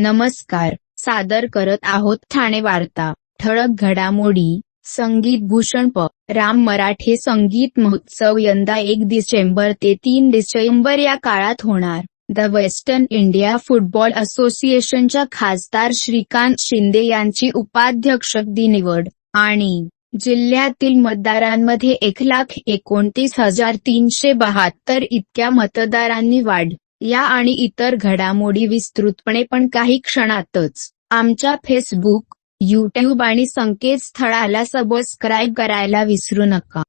नमस्कार. सादर करत आहोत ठाणे वार्ता. ठळक घडामोडी. संगीत भूषण प. राम मराठे संगीत महोत्सव यंदा 1 डिसेंबर ते 3 डिसेंबर या काळात होणार. द वेस्टर्न इंडिया फुटबॉल असोसिएशनच्या खासदार श्रीकांत शिंदे यांची उपाध्यक्षपदी निवड. आणि जिल्ह्यातील मतदारांमध्ये 1,29,372 इतक्या मतदारांनी वाढ. या आणि इतर घडामोडी विस्तृतपणे पण काही क्षणातच. आमच्या फेसबुक, यूट्यूब आणि संकेतस्थळाला सबस्क्राईब करायला विसरू नका.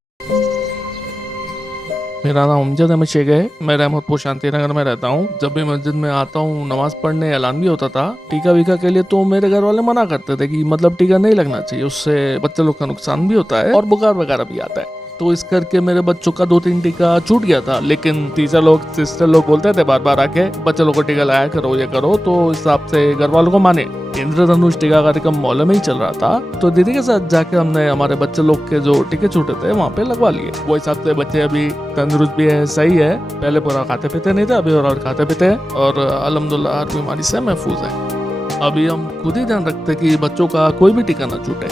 मेरा नाम अमजद अहमद शेख है। मैं रहमतपुर शांतिनगर में रहता हूँ। जब भी मस्जिद में आता हूँ नमाज पढ़ने ऐलान भी होता था टीका वीका के लिए, तो मेरे घर वाले मना करते थे कि मतलब टीका नहीं लगना चाहिए, उससे बच्चे लोग का नुकसान भी होता है और बुखार वगैरह भी आता है। तो इस करके मेरे बच्चों का 2-3 टीका छूट गया था। लेकिन टीचर लोग, सिस्टर लोग बोलते थे बार बार आके बच्चे लोग को टीका लगाया करो, ये करो, तो इस हिसाब से घर वालों को माने। इंद्रधनुष टीका कार्यक्रम मोहल्ले में ही चल रहा था, तो दीदी के साथ जाके हमने हमारे बच्चे लोग के जो टीके छूटे थे वहाँ पे लगवा लिए। वो हिसाब से बच्चे अभी तंदुरुस्त भी है, सही है। पहले पूरा खाते पीते नहीं थे, अभी और खाते पीते हैं और अल्हम्दुलिल्लाह हर बीमारी से महफूज है। अभी हम खुद ही ध्यान रखते कि बच्चों का कोई भी टीका ना छूटे।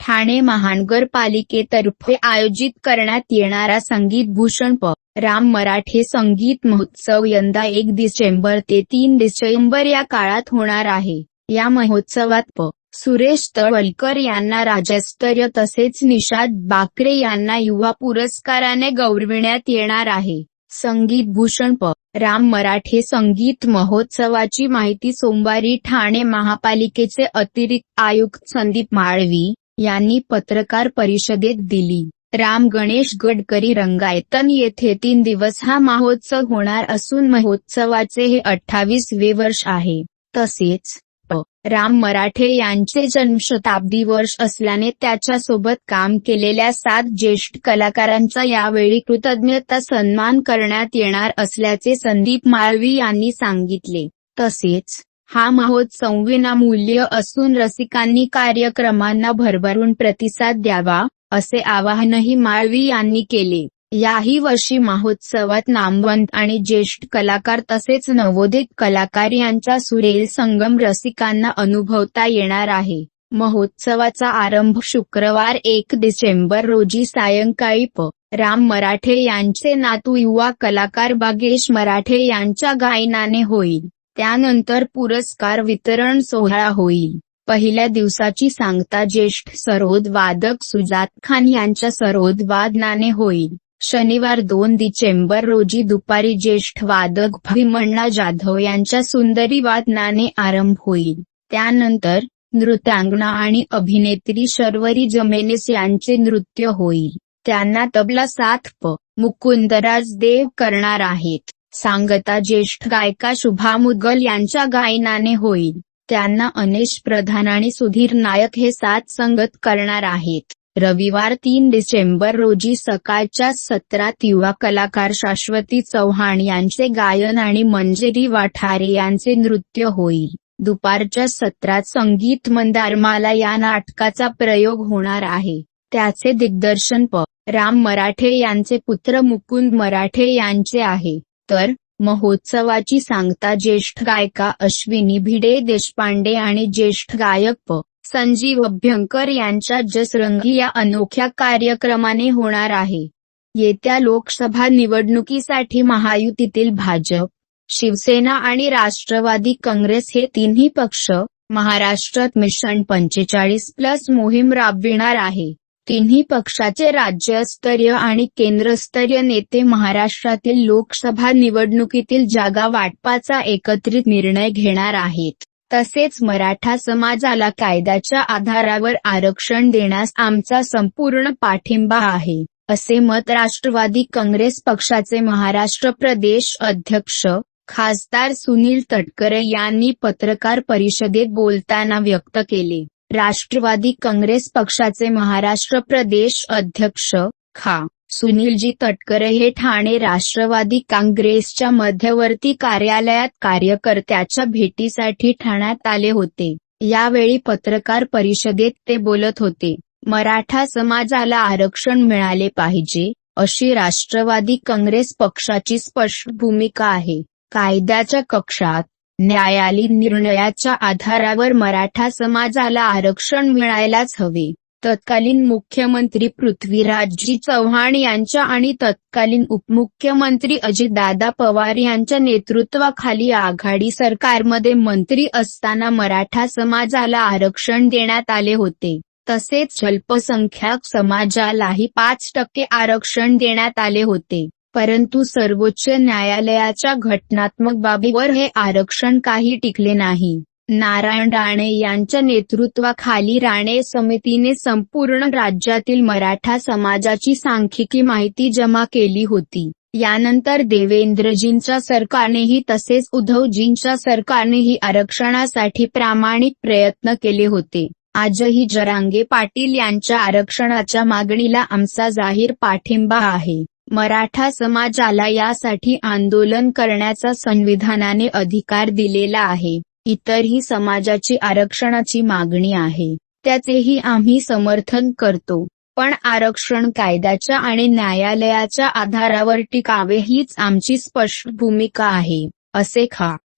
ठाणे महानगरपालिकेतर्फे आयोजित करण्यात येणारा संगीत भूषण प. राम मराठे संगीत महोत्सव यंदा 1 डिसेंबर ते 3 डिसेंबर या काळात होणार आहे. या महोत्सवात प. सुरेश तळवलकर यांना राज्यस्तरीय तसेच निषाद बाकरे यांना युवा पुरस्काराने गौरविण्यात येणार आहे. संगीत भूषण प. राम मराठे संगीत महोत्सवाची माहिती सोमवारी ठाणे महापालिकेचे अतिरिक्त आयुक्त संदीप माळवी यांनी पत्रकार परिषदेत दिली. राम गणेश गडकरी रंगायतन येथे 3 दिवस हा महोत्सव होणार असून महोत्सवाचे हे 28वे वर्ष आहे. तसेच प. राम मराठे यांचे जन्मशताब्दी वर्ष असल्याने त्याच्यासोबत काम केलेल्या 7 ज्येष्ठ कलाकारांचा यावेळी कृतज्ञता सन्मान करण्यात येणार असल्याचे संदीप माळवी यांनी सांगितले. तसेच हा महोत्सव विनामूल्य असून रसिकांनी कार्यक्रमांना भरभरून प्रतिसाद द्यावा, असे आवाहनही माळवी यांनी केले. याही वर्षी महोत्सवात नामवंत आणि ज्येष्ठ कलाकार तसेच नवोदित कलाकार यांचा सुरेल संगम रसिकांना अनुभवता येणार आहे. महोत्सवाचा आरंभ शुक्रवार 1 डिसेंबर रोजी सायंकाळी प. राम मराठे यांचे नातू युवा कलाकार भाग्येश मराठे यांच्या गायनाने होईल. त्यानंतर पुरस्कार वितरण सोहळा होईल. पहिल्या दिवसाची सांगता ज्येष्ठ सरोद वादक सुजात खान यांच्या सरोद वादनाने होईल. शनिवार 2 डिसेंबर रोजी दुपारी ज्येष्ठ वादक भीमण्णा जाधव यांच्या सुंदरी वादनाने आरंभ होईल. त्यानंतर नृत्यांगना आणि अभिनेत्री शर्वरी जमेनीस यांचे नृत्य होईल. त्यांना तबला साथ प. मुकुंदराज देव करणार आहेत. सांगता ज्येष्ठ गायिका शुभा मुद्गल यांच्या गायनाने होईल. त्यांना अनेश प्रधान आणि सुधीर नायक हे साथ संगत करणार आहेत. रविवार 3 डिसेंबर रोजी सकाळच्या सत्रात युवा कलाकार शाश्वती चव्हाण यांचे गायन आणि मंजिरी वाठारे यांचे नृत्य होईल. दुपारच्या सत्रात संगीत मंदारमाला या नाटकाचा प्रयोग होणार आहे. त्याचे दिग्दर्शन प. राम मराठे यांचे पुत्र मुकुंद मराठे यांचे आहे. तर महोत्सवाची सांगता ज्येष्ठ गायिका अश्विनी भिडे देशपांडे आणि ज्येष्ठ गायक प. संजीव अभ्यंकर यांच्या जसरंगी या अनोख्या कार्यक्रमाने होणार आहे. येत्या लोकसभा निवडणुकीसाठी महायुतीतील भाजप, शिवसेना आणि राष्ट्रवादी काँग्रेस हे तिन्ही पक्ष महाराष्ट्रात मिशन 45+ मोहीम राबविणार आहे. तिन्ही पक्षाचे राज्यस्तरीय आणि केंद्रस्तरीय नेते महाराष्ट्रातील लोकसभा निवडणुकीतील जागा वाटपाचा एकत्रित निर्णय घेणार आहेत. तसेच मराठा समाजाला कायद्याच्या आधारावर आरक्षण देण्यास आमचा संपूर्ण पाठिंबा आहे, असे मत राष्ट्रवादी काँग्रेस पक्षाचे महाराष्ट्र प्रदेश अध्यक्ष खासदार सुनील तटकरे यांनी पत्रकार परिषदेत बोलताना व्यक्त केले. राष्ट्रवादी काँग्रेस पक्षाचे महाराष्ट्र प्रदेश अध्यक्ष खा. सुनीलजी तटकरे हे ठाणे राष्ट्रवादी काँग्रेसच्या मध्यवर्ती कार्यालयात कार्यकर्त्याच्या भेटीसाठी ठाण्यात आले होते. यावेळी पत्रकार परिषदेत ते बोलत होते. मराठा समाजाला आरक्षण मिळाले पाहिजे, अशी राष्ट्रवादी काँग्रेस पक्षाची स्पष्ट भूमिका आहे. कायद्याच्या कक्षात न्यायालयीन निर्णयाच्या आधारावर मराठा समाजाला आरक्षण मिळायलाच हवे. तत्कालीन मुख्यमंत्री पृथ्वीराजजी चव्हाण यांच्या आणि तत्कालीन उपमुख्यमंत्री अजितदादा पवार यांच्या नेतृत्वाखाली आघाडी सरकारमध्ये मंत्री असताना मराठा समाजाला आरक्षण देण्यात आले होते. तसेच अल्पसंख्याक समाजालाही 5% आरक्षण देण्यात आले होते. परंतु सर्वोच्च न्यायालयाच्या घटनात्मक बाबीवर हे आरक्षण काही टिकले नाही. नारायण राणे यांच्या नेतृत्वाखाली राणे समितीने संपूर्ण राज्यातील मराठा समाजाची सांख्यिकी माहिती जमा केली होती. यानंतर देवेंद्रजींच्या सरकारनेही तसेच उद्धवजींच्या सरकारनेही आरक्षणासाठी प्रामाणिक प्रयत्न केले होते. आजही जरांगे पाटील यांच्या आरक्षणाच्या मागणीला आमचा जाहीर पाठिंबा आहे. मराठा समाजाला यासाठी आंदोलन करण्याचा संविधानाने अधिकार दिलेला आहे. इतरही समाजाची आरक्षणाची मागणी आहे, त्याचेही आम्ही समर्थन करतो. पण आरक्षण कायद्याच्या आणि न्यायालयाच्या आधारावर टिकावे हीच आमची स्पष्ट भूमिका आहे, असे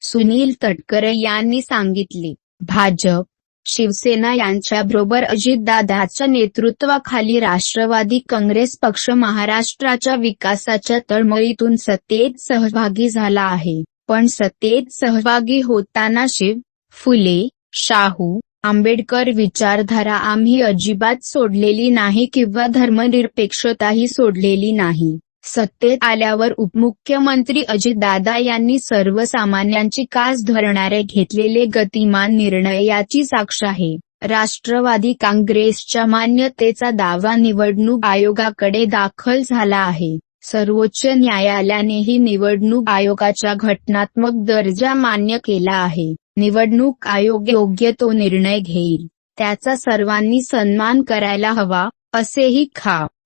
सुनील तटकरे यांनी सांगितले. भाजप, शिवसेना यांच्याबरोबर अजितदादांच्या नेतृत्वाखाली राष्ट्रवादी काँग्रेस पक्ष महाराष्ट्राच्या विकासाच्या तळमळीतून सत्तेत सहभागी झाला आहे. पण सत्तेत सहभागी होताना शिव, फुले, शाहू, आंबेडकर विचारधारा आम्ही अजिबात सोडलेली नाही किंवा धर्मनिरपेक्षताही सोडलेली नाही. सत्तेत आल्यावर उपमुख्यमंत्री अजितदादा यांनी सर्वसामान्यांची कास धरणारे घेतलेले गतिमान निर्णय याची साक्ष आहे. राष्ट्रवादी काँग्रेसच्या मान्यतेचा दावा निवडणूक आयोगाकडे दाखल झाला आहे. सर्वोच्च न्यायालयानेही निवडणूक आयोगाचा घटनात्मक दर्जा मान्य केला आहे. निवडणूक आयोग योग्य तो निर्णय घेईल, त्याचा सर्वांनी सन्मान करायला हवा, असेही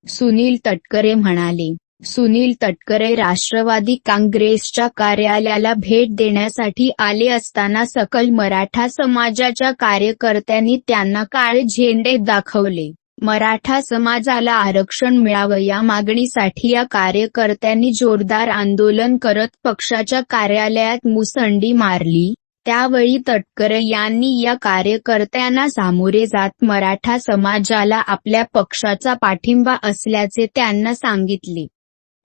सुनील तटकरे म्हणाले. सुनील तटकरे राष्ट्रवादी काँग्रेसच्या कार्यालयाला भेट देण्यासाठी आले असताना सकल मराठा समाजाच्या कार्यकर्त्यांनी त्यांना काळे झेंडे दाखवले. मराठा समाजाला आरक्षण मिळावं या मागणीसाठी या कार्यकर्त्यांनी जोरदार आंदोलन करत पक्षाच्या कार्यालयात मुसंडी मारली. त्यावेळी तटकरे यांनी या कार्यकर्त्यांना सामोरे जात मराठा समाजाला आपल्या पक्षाचा पाठिंबा असल्याचे त्यांना सांगितले.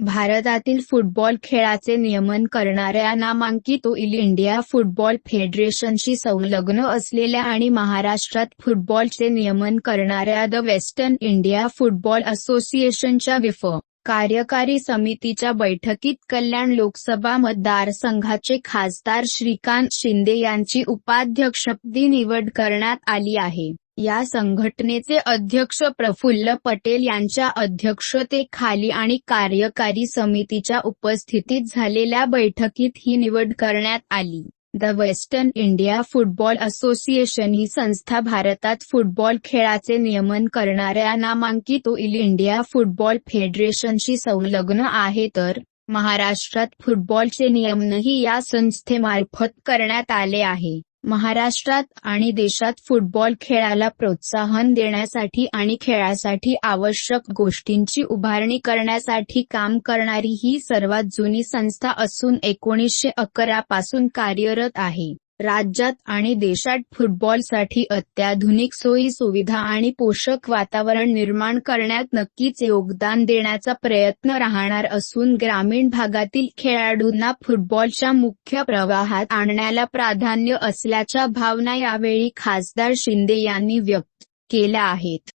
भारतातील फुटबॉल खेळाचे नियमन करणाऱ्या नामांकित ऑल इंडिया फुटबॉल फेडरेशनशी संलग्न असलेल्या आणि महाराष्ट्रात फुटबॉलचे नियमन करणाऱ्या द वेस्टर्न इंडिया फुटबॉल असोसिएशनच्या विफ कार्यकारी समितीच्या बैठकीत कल्याण लोकसभा मतदारसंघाचे खासदार श्रीकांत शिंदे यांची उपाध्यक्षपदी निवड करण्यात आली आहे. या संघटनेचे अध्यक्ष प्रफुल्ल पटेल यांच्या अध्यक्षतेखाली आणि कार्यकारी समितीच्या उपस्थितीत झालेल्या बैठकीत ही निवड करण्यात आली. The western India football association ही संस्था भारतात फुटबॉल खेळाचे नियमन करणाऱ्या नामांकित ऑल इंडिया फुटबॉल फेडरेशनशी संलग्न आहे, तर महाराष्ट्रात फुटबॉलचे नियमनही या संस्थेमार्फत करण्यात आले आहे. महाराष्ट्रात आणि देशात फुटबॉल खेळाला प्रोत्साहन देण्यासाठी आणि खेळासाठी आवश्यक गोष्टींची उभारणी करण्यासाठी काम करणारी ही सर्वात जुनी संस्था असून 1911 पासून कार्यरत आहे. राज्यात आणि देशात फुटबॉलसाठी अत्याधुनिक सोयी-सुविधा आणि पोषक वातावरण निर्माण करण्यात नक्कीच योगदान देण्याचा प्रयत्न राहणार असून ग्रामीण भागातील खेळाडूंना फुटबॉलच्या मुख्य प्रवाहात आणण्याला प्राधान्य असल्याच्या भावना यावेळी खासदार शिंदे यांनी व्यक्त केल्या आहेत.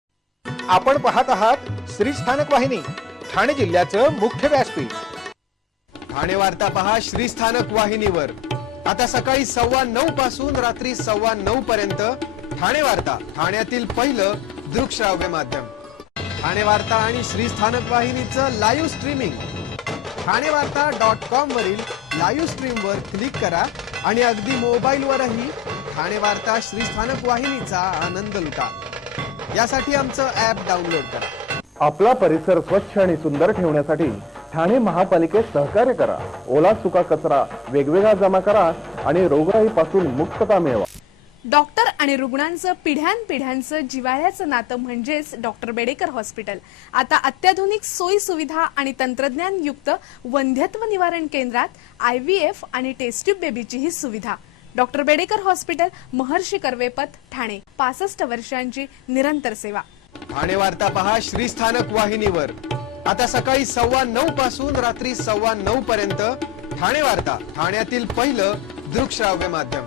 आपण पाहत आहात श्री स्थानक वाहिनी, ठाणे जिल्ह्याचं मुख्य व्यासपीठ. ठाणे वार्ता पहा श्री स्थानक वाहिनीवर. आता सकाळी 9:15 पासून रात्री 9:15 पर्यंत ठाणे वार्ता, ठाण्यातील पहिलं दृकश्राव्य माध्यम. ठाणे वार्ता आणि श्री स्थानक वाहिनीचं लाईव्ह स्ट्रीमिंग ठाणेवार्ता.com वरील लाईव्ह स्ट्रीमवर क्लिक करा आणि अगदी मोबाईलवरही ठाणे वार्ता श्री स्थानक वाहिनीचा आनंद लुटा. यासाठी आमचं ॲप डाउनलोड करा. आपला परिसर स्वच्छ आणि सुंदर ठेवण्यासाठी ठाणे महापालिकेत सहकार्य करा. ओला सुका कचरा वेगवेगळा जमा करा आणि रोगराईपासून मुक्तता मिळवा. डॉक्टर आणि रुग्णांचं पिढ्यानपिढ्यांचं जिव्हाळ्याचं नातं म्हणजेच डॉक्टर बेडेकर हॉस्पिटल. आता अत्याधुनिक सोयी सुविधा आणि तंत्रज्ञान युक्त वंध्यत्व निवारण केंद्रात IVF आणि टेस्ट ट्यूब बेबीची ही सुविधा. डॉक्टर बेडेकर हॉस्पिटल, महर्षी कर्वेपथ, ठाणे. 65 वर्षांची निरंतर सेवा. ठाणे वार्ता पहा श्रीस्थानक वाहिनीवर. आता सकाळी 9:15 पासून रात्री 9:15 पर्यंत ठाणे वार्ता, ठाण्यातील पहिलं दृकश्राव्य माध्यम.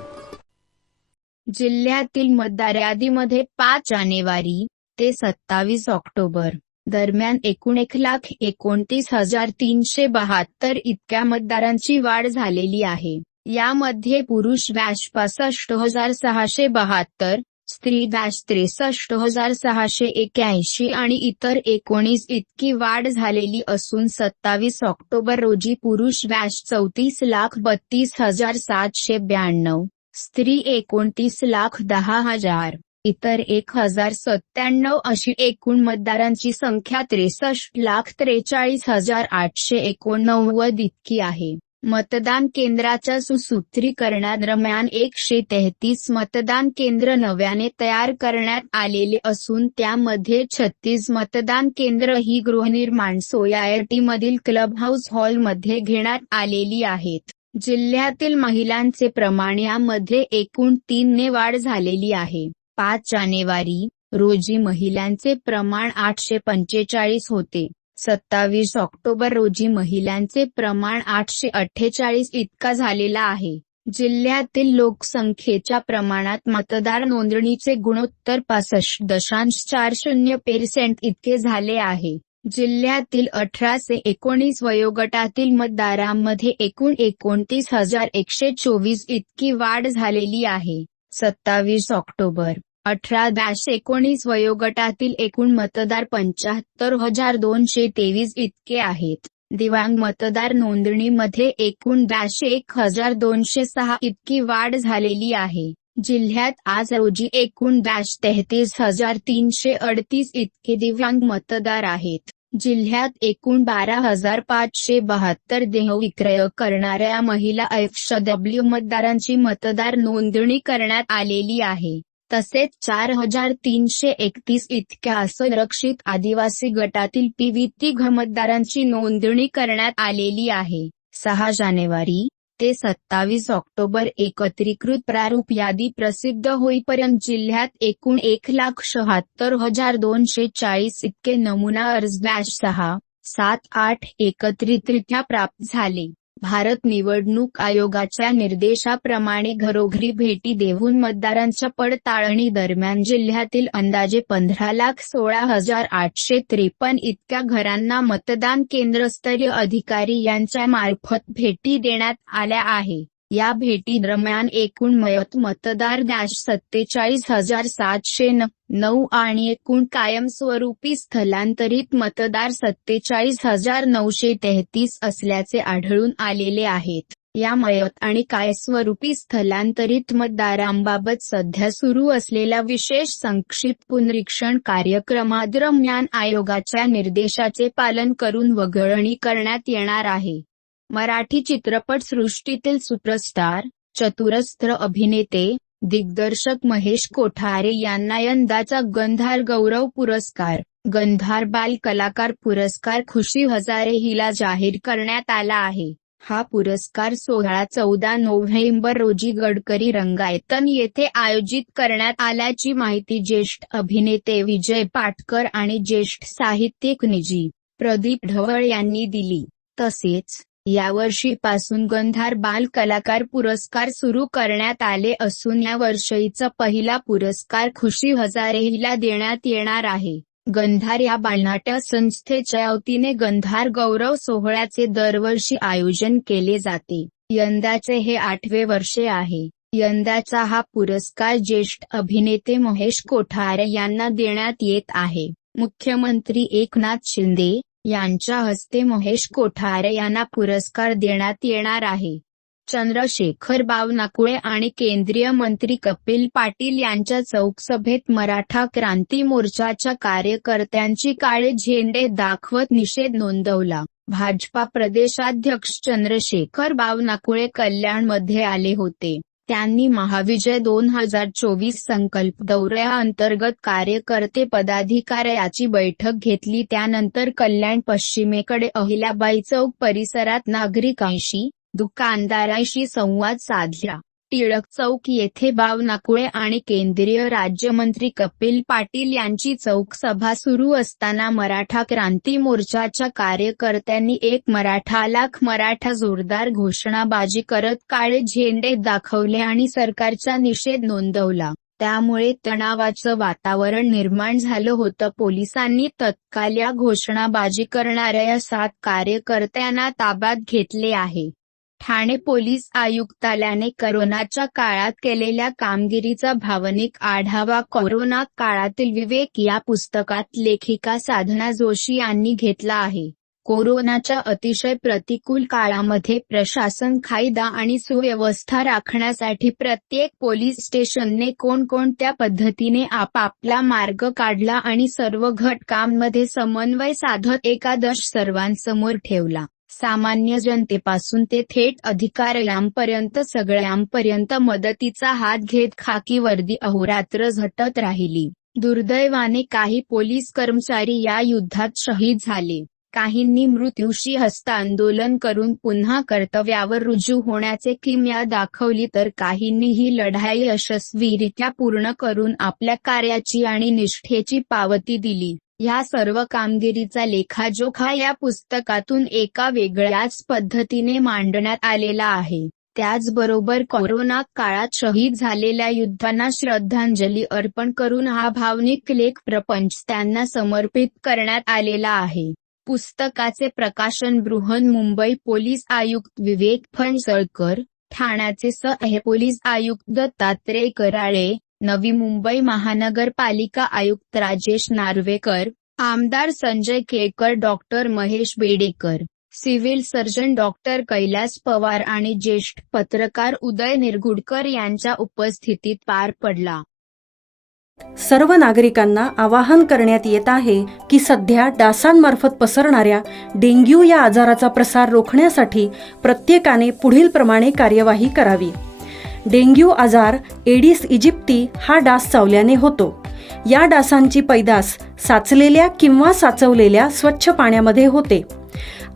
जिल्ह्यातील मतदार यादीमध्ये 5 जानेवारी ते 27 ऑक्टोबर दरम्यान एकूण 1,29,372 इतक्या मतदारांची वाढ झालेली आहे. यामध्ये पुरुष 65,672, स्त्री 63,681 आणि इतर 19 इतकी वाढ झालेली असून 27 ऑक्टोबर रोजी पुरुष 34,32,792, स्त्री 29,10,000, इतर 1,097 अशी एकूण मतदारांची संख्या 63,43,889 इतकी आहे. मतदान केंद्राच्या सुसूत्रीकरणादरम्यान 133 मतदान केंद्र नव्याने तयार करण्यात आलेले असून त्यामध्ये 36 मतदान केंद्र ही गृहनिर्माण सोसायटीमधील क्लबहाऊस हॉलमध्ये घेण्यात आलेली आहेत. जिल्ह्यातील महिलांचे प्रमाण यामध्ये एकूण 3 ने वाढ झालेली आहे. 5 जानेवारी रोजी महिलांचे प्रमाण 845 होते. 27 ऑक्टोबर रोजी महिलांचे प्रमाण 848 इतका झालेला आहे. जिल्ह्यातील लोकसंख्येच्या प्रमाणात मतदार नोंदणीचे गुणोत्तर 65.40% इतके झाले आहे. जिल्ह्यातील 18 ते 19 वयोगटातील मतदारांमध्ये एकूण 29,124 इतकी वाढ झालेली आहे. 27 ऑक्टोबर 18-19 वयोगटातील एकूण मतदार 75,223 इतके आहेत. दिव्यांग मतदार नोंदणीमध्ये एकूण 1,206 इतकी वाढ झालेली आहे. जिल्ह्यात आज रोजी एकूण 33,338 इतके दिव्यांग मतदार आहेत. जिल्ह्यात एकूण 12,572 देहविक्रय करणाऱ्या महिला FW मतदारांची मतदार नोंदणी करण्यात आलेली आहे. तसेच 4,331 इतक्या असुरक्षित आदिवासी गटातील PVT मतदारांची नोंदणी करण्यात आलेली आहे. 6 जानेवारी ते 27 ऑक्टोबर एकत्रीकृत प्रारूप यादी प्रसिद्ध होईपर्यंत जिल्ह्यात एकूण 1,76,240 इतके नमुना अर्ज 6-7-8 एकत्रितरित्या प्राप्त झाले. भारत निवडणूक आयोगाच्या निर्देशाप्रमाणे घरोघरी भेटी देऊन मतदारांच्या पडताळणी दरम्यान जिल्ह्यातील अंदाजे 15,16,853 इतक्या घरांना मतदान केंद्रस्तरीय अधिकारी यांच्या मार्फत भेटी देण्यात आल्या आहे. या भेटी दरम्यान एकूण मयत मतदार 47,709 आणि एकूण कायमस्वरूपी स्थलांतरित मतदार 47,933 असल्याचे आढळून आलेले आहेत. या मयत आणि कायमस्वरूपी स्थलांतरित मतदारांबाबत सध्या सुरू असलेल्या विशेष संक्षिप्त पुनरीक्षण कार्यक्रमादरम्यान आयोगाच्या निर्देशाचे पालन करून वगळणी करण्यात येणार आहे. मराठी चित्रपटसृष्टीतील सुपरस्टार, चतुरस्त्र अभिनेते, दिग्दर्शक महेश कोठारे यांना यंदाचा गंधार गौरव पुरस्कार, गंधार बाल कलाकार पुरस्कार खुशी हजारे हिला जाहीर करण्यात आला आहे. हा पुरस्कार सोहळा 14 नोव्हेंबर रोजी गडकरी रंगायतन येथे आयोजित करण्यात आल्याची माहिती ज्येष्ठ अभिनेते विजय पाटकर आणि ज्येष्ठ साहित्यिक निजी. प्रदीप ढवळ यांनी दिली. तसेच यावर्षीपासून गंधार बाल कलाकार पुरस्कार सुरू करण्यात आले असून या वर्षीचा पहिला पुरस्कार खुशी हजारे हिला देण्यात येणार आहे. गंधार या बालनाट्य संस्थेच्या वतीने गंधार गौरव सोहळ्याचे दरवर्षी आयोजन केले जाते. यंदाचे हे 8वे वर्ष आहे. यंदाचा हा पुरस्कार ज्येष्ठ अभिनेते महेश कोठारे यांना देण्यात येत आहे. मुख्यमंत्री एकनाथ शिंदे यांच्या हस्ते महेश कोठारे यांना पुरस्कार देण्यात येणार आहे. चंद्रशेखर बावनकुळे आणि केंद्रीय मंत्री कपिल पाटील यांच्या चौकसभेत मराठा क्रांती मोर्चाच्या कार्यकर्त्यांची काळे झेंडे दाखवत निषेध नोंदवला. भाजपा प्रदेशाध्यक्ष चंद्रशेखर बावनकुळे कल्याणमध्ये आले होते. त्यांनी महाविजय 2024 संकल्प दौऱ्याअंतर्गत कार्यकर्ते पदाधिकाऱ्याची बैठक घेतली. त्यानंतर कल्याण पश्चिमेकडे अहिल्याबाई चौक परिसरात नागरिकांशी, दुकानदारांशी संवाद साधला. टिळक चौक येथे बावना कुळे आणि केंद्रीय राज्यमंत्री कपिल पाटील यांची चौक सभा सुरू असताना मराठा क्रांती मोर्चाच्या कार्यकर्त्यांनी एक मराठा लाख मराठा जोरदार घोषणाबाजी करत काळे झेंडे दाखवले आणि सरकारचा निषेध नोंदवला. त्यामुळे तणावाचं वातावरण निर्माण झालं होतं. पोलिसांनी तत्काळ या घोषणाबाजी करणाऱ्या 7 कार्यकर्त्यांना ताब्यात घेतले आहे. ठाणे पोलीस आयुक्तालयाने करोनाच्या काळात केलेल्या कामगिरीचा भावनिक आढावा कोरोना काळातील विवेक या पुस्तकात लेखिका साधना जोशी यांनी घेतला आहे. कोरोनाच्या अतिशय प्रतिकूल काळामध्ये प्रशासन कायदा आणि सुव्यवस्था राखण्यासाठी प्रत्येक पोलीस स्टेशनने कोणकोणत्या पद्धतीने आपापला मार्ग काढला आणि सर्व घटकांमध्ये समन्वय साधत एकादश सर्वांसमोर ठेवला. सामान्य जनतेपासून ते थेट अधिकाऱ्यांपर्यंत सगळ्यांपर्यंत मदतीचा हात घेत खाकी वर्दी अहोरात्र झटत राहिली. दुर्दैवाने काही पोलीस कर्मचारी या युद्धात शहीद झाले. काहींनी मृत्यूशी हस्तांदोलन करून पुन्हा कर्तव्यावर रुजू होण्याचे किमया दाखवली, तर काहींनी ही लढाई यशस्वीरित्या पूर्ण करून आपल्या कार्याची आणि निष्ठेची पावती दिली. या सर्व कामगिरीचा लेखाजोखा या पुस्तकातून एका वेगळ्याच पद्धतीने मांडण्यात आलेला आहे. त्याचबरोबर कोरोना काळात शहीद झालेल्या योद्ध्यांना श्रद्धांजली अर्पण करून हा भावनिक लेख प्रपंच त्यांना समर्पित करण्यात आलेला आहे. पुस्तकाचे प्रकाशन बृहन्मुंबई पोलीस आयुक्त विवेक फणसळकर, ठाण्याचे पोलीस आयुक्त दत्तात्रय कराळे, नवी मुंबई महानगरपालिका आयुक्त राजेश नार्वेकर, आमदार Sanjay Kelkar, doctor Mahesh Bedekar, civil surgeon doctor Kailas Pawar आणि ज्येष्ठ पत्रकार उदय निरगुडकर यांच्या उपस्थितीत पार पडला. सर्व नागरिकांना आवाहन करण्यात येत आहे की सध्या डासांमार्फत पसरणाऱ्या डेंग्यू या आजाराचा प्रसार रोखण्यासाठी प्रत्येकाने पुढीलप्रमाणे कार्यवाही करावी. डेंग्यू आजार एडिस इजिप्ती हा डास चावल्याने होतो. या डासांची पैदास साचलेल्या किंवा साचवलेल्या स्वच्छ पाण्यामध्ये होते.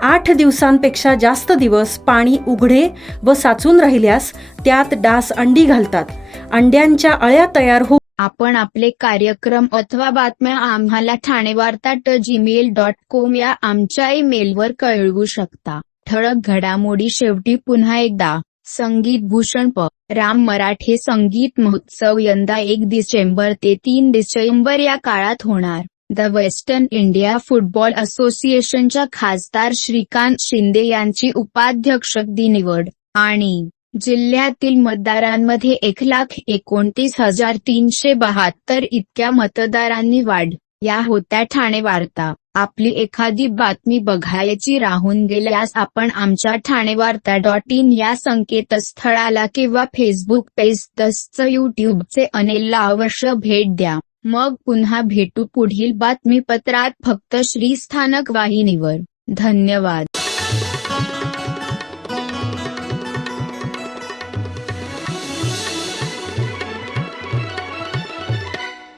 8 दिवसांपेक्षा जास्त दिवस पाणी उघडे व साचून राहिल्यास त्यात डास अंडी घालतात. अंड्यांच्या अळ्या तयार होऊन आपण आपले कार्यक्रम अथवा बातम्या आम्हाला ठाणेवार्ता@gmail.com या आमच्या ईमेलवर कळवू शकता. ठळक घडामोडी शेवटी पुन्हा एकदा. संगीत भूषण राम मराठे संगीत महोत्सव यंदा 1 डिसेंबर ते 3 डिसेंबर या काळात होणार. द वेस्टर्न इंडिया फुटबॉल असोसिएशनच्या खासदार श्रीकांत शिंदे यांची उपाध्यक्षपदी निवड. आणि जिल्ह्यातील मतदारांमध्ये 1,29,372 इतक्या मतदारांनी वाढ. या होत्या ठाणे वार्ता. आपली एखादी बातमी बघायची राहून गेल्यास आपण आमच्या ठाणेवार्ता.in या संकेतस्थळाला किंवा फेसबुक पेज तसंच यूट्यूबचे चॅनेलला अवश्य भेट द्या. मग पुन्हा भेटू पुढील बातमीपत्रात फक्त श्रीस्थानक वाहिनीवर. धन्यवाद.